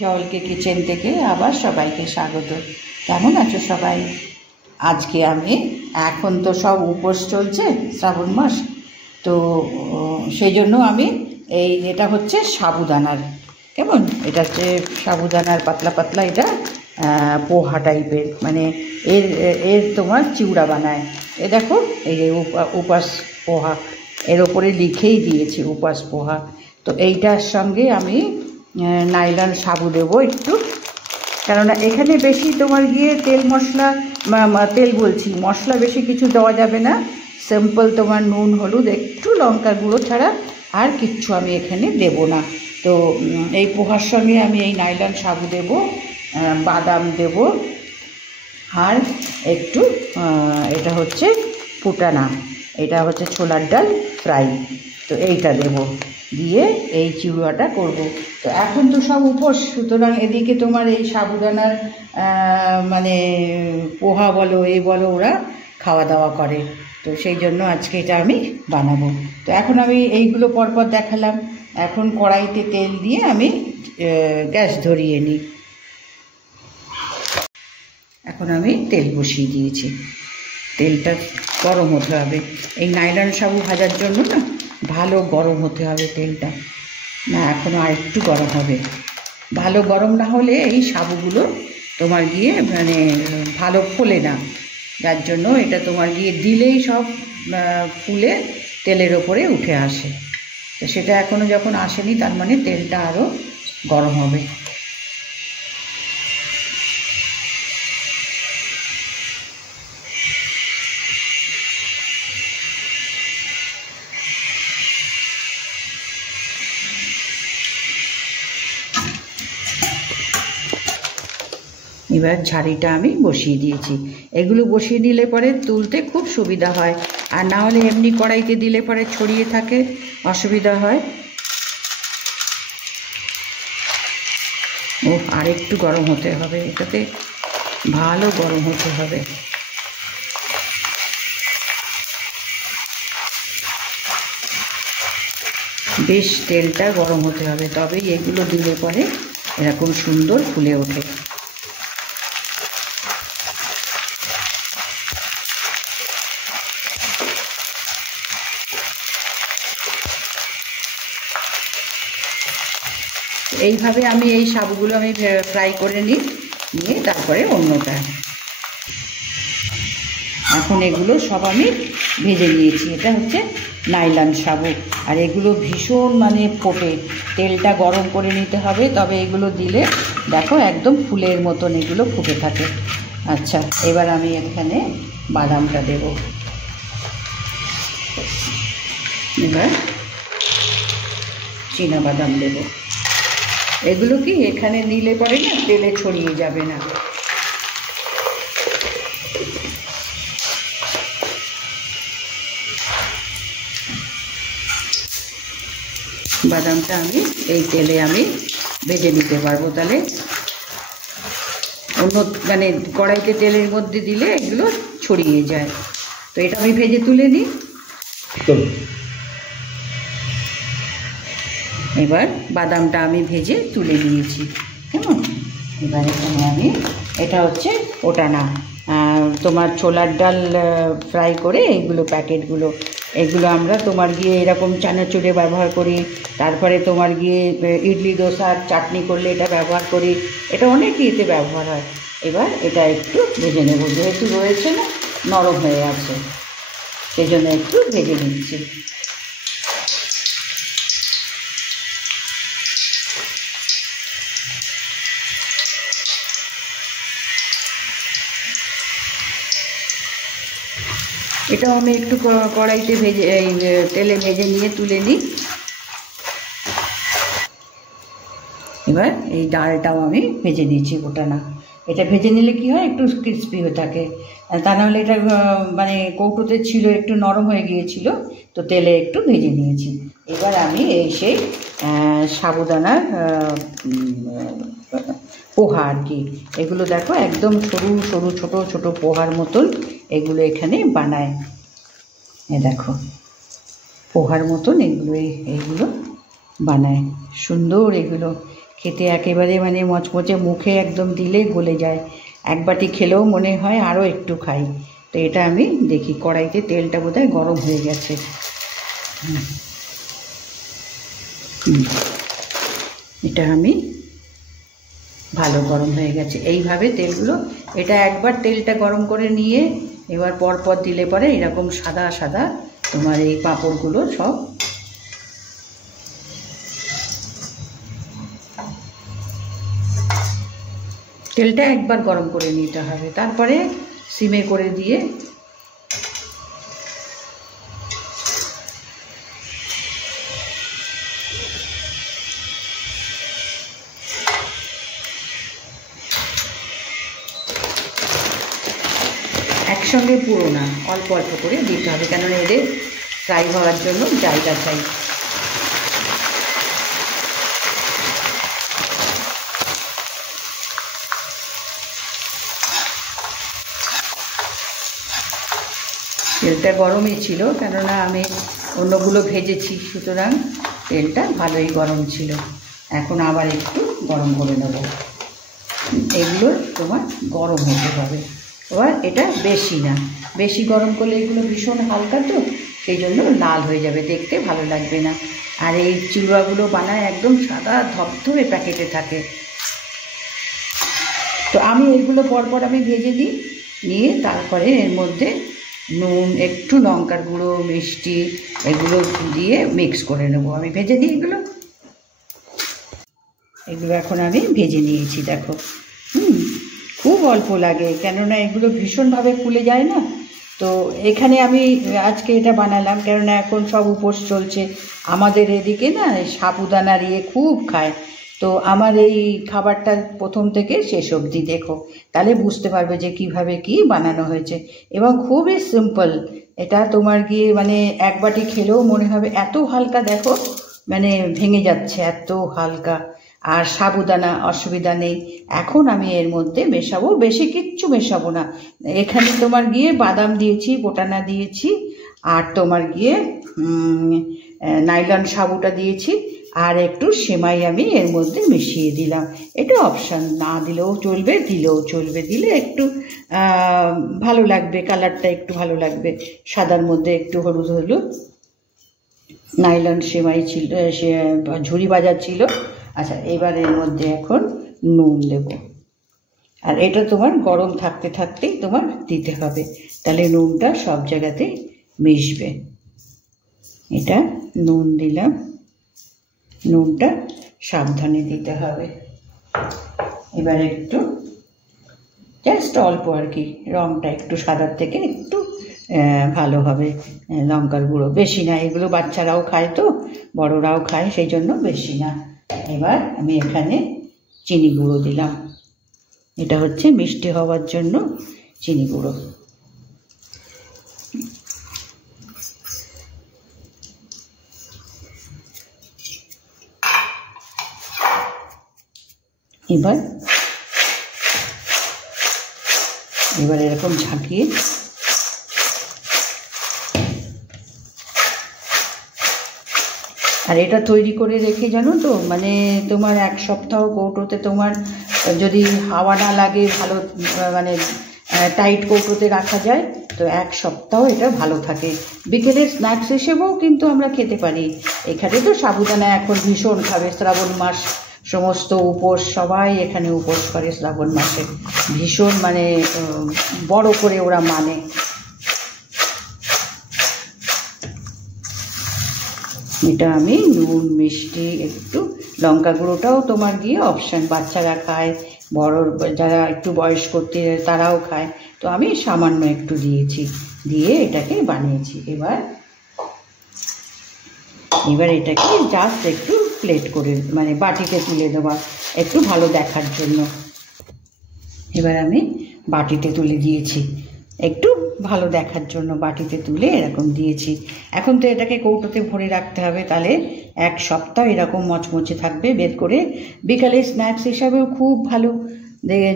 জলকে কিচেন থেকে আবার সবাইকে স্বাগত। কেমন আছো সবাই? আজকে আমি এখন তো সব উপোস চলছে, শ্রাবণ মাস, তো সেই জন্য আমি এটা হচ্ছে সাবুদানার, কেমন এটা হচ্ছে সাবুদানার পাতলা পাতলা, এটা পোহা টাইপের, মানে এর এর তোমার চিউড়া বানায়। এ দেখো, এই যে উপাস পোহা, এর ওপরে লিখেই দিয়েছি উপাস পোহা। তো এইটার সঙ্গে আমি নাইলন সাবু দেবো একটু, কেননা এখানে বেশি তোমার গিয়ে তেল মশলা, তেল বলছি মশলা বেশি কিছু দেওয়া যাবে না। সিম্পল তোমার নুন হলুদ একটু লঙ্কা গুঁড়ো ছাড়া আর কিচ্ছু আমি এখানে দেব না। তো এই পোহার সঙ্গে আমি এই নাইলন সাবু দেব, বাদাম দেব, আর একটু এটা হচ্ছে ফুটানা, এটা হচ্ছে ছোলার ডাল ফ্রাই, তো এইটা দেব, দিয়ে এই চিউড়াটা করব। তো এখন তো সব উপোস, সুতরাং এদিকে তোমার এই সাবুদানার মানে পোহা বলো এই বলো ওরা খাওয়া দাওয়া করে, তো সেই জন্য আজকে এটা আমি বানাবো। তো এখন আমি এইগুলো পরপর দেখালাম। এখন কড়াইতে তেল দিয়ে আমি গ্যাস ধরিয়ে নিই। এখন আমি তেল বসিয়ে দিয়েছি, তেলটা গরম হতে হবে। এই নাইলন সাবু ভাজার জন্য না ভালো গরম হতে হবে তেলটা, না এখনও আর একটু গরম হবে। ভালো গরম না হলে এই সাবুগুলো তোমার গিয়ে মানে ভালো ফোলে না, যার জন্য এটা তোমার গিয়ে দিলেই সব ফুলে তেলের ওপরে উঠে আসে। তো সেটা এখনও যখন আসেনি, তার মানে তেলটা আরও গরম হবে। এবার ঝাড়িটা আমি বসিয়ে দিয়েছি। এগুলো বসিয়ে দিলে পরে তুলতে খুব সুবিধা হয়, আর না হলে এমনি কড়াইতে দিলে পরে ছড়িয়ে থাকে, অসুবিধা হয়। ও আর একটু গরম হতে হবে, এটাতে ভালো গরম হতে হবে। বেশ তেলটা গরম হতে হবে, তবেই এগুলো দিলে পরে এরকম সুন্দর ফুলে ওঠে। এইভাবে আমি এই সাবুগুলো আমি ফ্রাই করে নিয়ে তারপরে অন্যটা। এখন এগুলো সব আমি ভেজে নিয়েছি। এটা হচ্ছে নাইলন সাবু, আর এগুলো ভীষণ মানে ফোটে, তেলটা গরম করে নিতে হবে, তবে এগুলো দিলে দেখো একদম ফুলের মতন এগুলো ফুটে থাকে। আচ্ছা, এবার আমি এখানে বাদামটা দেব। এবার চীনা বাদাম দেব। এগুলো কি এখানে দিলে পরে না তেলে ছড়িয়ে যাবে না। বাদামটা আমি এই তেলে আমি ভেজে নিতে পারবো, তাহলে অন্য মানে কড়াইতে তেলের মধ্যে দিলে এগুলো ছড়িয়ে যায়। তো এটা আমি ভেজে তুলে নিই। এবার বাদামটা আমি ভেজে তুলে নিয়েছি, কেমন। এবার এখানে আমি, এটা হচ্ছে ওটানা, তোমার ছোলার ডাল ফ্রাই করে এইগুলো প্যাকেটগুলো, এগুলো আমরা তোমার গিয়ে এরকম চানাচুরে ব্যবহার করি, তারপরে তোমার গিয়ে ইডলি দোসার চাটনি করলে এটা ব্যবহার করি, এটা অনেক ইয়েতে ব্যবহার হয়। এবার এটা একটু ভেজে নেব, যেহেতু রয়েছে না নরম হয়ে আছে, সেই জন্য একটু ভেজে নিচ্ছি। এটাও আমি একটু কড়াইতে ভেজে তেলে ভেজে নিয়ে তুলে নিই। এবার এই ডালটাও আমি ভেজে নিয়েছি গোটানা। এটা ভেজে নিলে কি হয়, একটু ক্রিস্পি হয়ে থাকে, তা নাহলে এটা মানে কৌটোতে ছিল একটু নরম হয়ে গিয়েছিল, তো তেলে একটু ভেজে নিয়েছি। এবার আমি এই সেই সাবুদানার পোহা আর কি, এগুলো দেখো একদম সরু সরু ছোট ছোট পোহার মতন এগুলো এখানে বানায়। এ দেখো পোহার মতন এগুলো এইগুলো বানায়, সুন্দর এগুলো খেতে একেবারে মানে মচমচে, মুখে একদম দিলে গলে যায়। এক বাটি খেলেও মনে হয় আরও একটু খাই। তো এটা আমি দেখি কড়াইতে তেলটা বোধহয় গরম হয়ে গেছে। এটা আমি ভালো গরম হয়ে গেছে। এইভাবে তেলগুলো, এটা একবার তেলটা গরম করে নিয়ে এবার পরপর দিলে পরে এরকম সাদা সাদা তোমার এই পাঁপড়গুলো সব তেলটা একবার গরম করে নিতে হবে, তারপরে সিমে করে দিয়ে একসঙ্গে পুরো না, অল্প অল্প করে দিতে হবে, কেননা এদের ফ্রাই হওয়ার জন্য জায়গা চাই। তেলটা গরমই ছিল, কেননা আমি অন্যগুলো ভেজেছি, সুতরাং তেলটা ভালোই গরম ছিল। এখন আবার একটু গরম করে নেব। এগুলো তোমার গরম হতে হবে। এবার এটা বেশি না, বেশি গরম করলে এগুলো ভীষণ হালকা, তো সেই জন্য লাল হয়ে যাবে, দেখতে ভালো লাগবে না। আর এই চিড়ুয়াগুলো বানায় একদম সাদা ধপধপে প্যাকেটে থাকে। তো আমি এগুলো পরপর আমি ভেজে দিই, নিয়ে তারপরে এর মধ্যে নুন, একটু লঙ্কার গুঁড়ো, মিষ্টি এগুলো দিয়ে মিক্স করে নেব। আমি ভেজে দিই এগুলো এখন আমি ভেজে নিয়েছি। দেখো, খুব অল্প লাগে, কেননা এগুলো ভীষণভাবে ফুলে যায় না। তো এখানে আমি আজকে এটা বানালাম, কেননা এখন সব উপোস চলছে আমাদের এদিকে না, সাবুদানার খুব খায়। তো আমার এই খাবারটা প্রথম থেকে শেষ অবধি দেখো, তাহলে বুঝতে পারবে যে কিভাবে কি বানানো হয়েছে, এবং খুবই সিম্পল। এটা তোমার গিয়ে মানে এক বাটি খেলেও মনে হবে এত হালকা, দেখো মানে ভেঙে যাচ্ছে, এত হালকা। আর সাবুদানা অসুবিধা নেই। এখন আমি এর মধ্যে মেশাবো, বেশি কিচ্ছু মেশাবো না। এখানে তোমার গিয়ে বাদাম দিয়েছি, বোটানা দিয়েছি, আর তোমার গিয়ে নাইলন সাবুটা দিয়েছি, আর একটু সেমাই আমি এর মধ্যে মিশিয়ে দিলাম। এটা অপশান, না দিলেও চলবে, দিলেও চলবে। দিলে একটু ভালো লাগবে, কালারটা একটু ভালো লাগবে, সাদার মধ্যে একটু হলুদ হলুদ। নাইলন সেমাই ছিল, সে ঝুরি বাজার ছিল। আচ্ছা, এবার এর মধ্যে এখন নুন দেব, আর এটা তোমার গরম থাকতে থাকতেই তোমার দিতে হবে, তাহলে নুনটা সব জায়গাতে মিশবে। এটা নুন দিলাম, নুনটা সাবধানে দিতে হবে। এবার একটু জাস্ট অল্প আর কি, রঙটা একটু সাদার থেকে একটু ভালো হবে। লঙ্কার গুঁড়ো বেশি না, এগুলো বাচ্চারাও খায়, তো বড়রাও খায়, সেই জন্য বেশি না। এবার আমি এখানে চিনি গুঁড়ো দিলাম, এটা হচ্ছে মিষ্টি হওয়ার জন্য চিনি গুঁড়ো। এবার এরকম ঝাঁকিয়ে আর এটা তৈরি করে রেখে, জানো তো মানে তোমার এক সপ্তাহ কৌটোতে, তোমার যদি হাওয়া না লাগে, ভালো মানে টাইট কৌটোতে রাখা যায়, তো এক সপ্তাহ এটা ভালো থাকে। বিকেলের স্ন্যাক্স হিসেবেও কিন্তু আমরা খেতে পারি। এখানে তো সাবুদানা এখন ভীষণ খাবে, শ্রাবণ মাস, সমস্ত উপোস, সবাই এখানে উপোস করে শ্রাবণ মাসে, ভীষণ মানে বড় করে ওরা মানে। এটা আমি নুন, মিষ্টি, একটু লঙ্কা গুঁড়োটাও তোমার গিয়ে অপশান, বাচ্চারা খায়, বড় যারা একটু বয়স্ক তারাও খায়, তো আমি সামান্য একটু দিয়েছি, দিয়ে এটাকে বানিয়েছি। এবার এটাকে জাস্ট একটু প্লেট করে মানে বাটিতে তুলে দেওয়া, একটু ভালো দেখার জন্য। এবার আমি বাটিতে তুলে দিয়েছি, একটু ভালো দেখার জন্য বাটিতে তুলে এরকম দিয়েছি। এখন তো এটাকে কৌটোতে ভরে রাখতে হবে, তাহলে এক সপ্তাহ এরকম মচমচে থাকবে। বের করে বিকালে স্ন্যাক্স হিসাবেও খুব ভালো,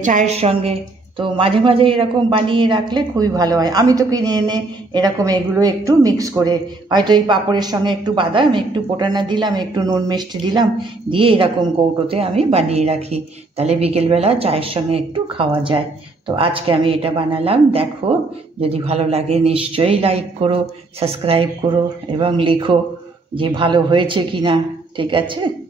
চায়ের সঙ্গে তো মাঝে মাঝে এরকম বানিয়ে রাখলে খুবই ভালো হয়। আমি তো কিনে এনে এরকম এগুলো একটু মিক্স করে, হয়তো এই পাঁপড়ের সঙ্গে একটু বাদাম, একটু পোটানা দিলাম, একটু নুন মিষ্টি দিলাম, দিয়ে এরকম কৌটোতে আমি বানিয়ে রাখি, তাহলে বিকেলবেলা চায়ের সঙ্গে একটু খাওয়া যায়। তো আজকে আমি এটা বানালাম, দেখো যদি ভালো লাগে নিশ্চয়ই লাইক করো, সাবস্ক্রাইব করো এবং লিখো যে ভালো হয়েছে কি না। ঠিক আছে।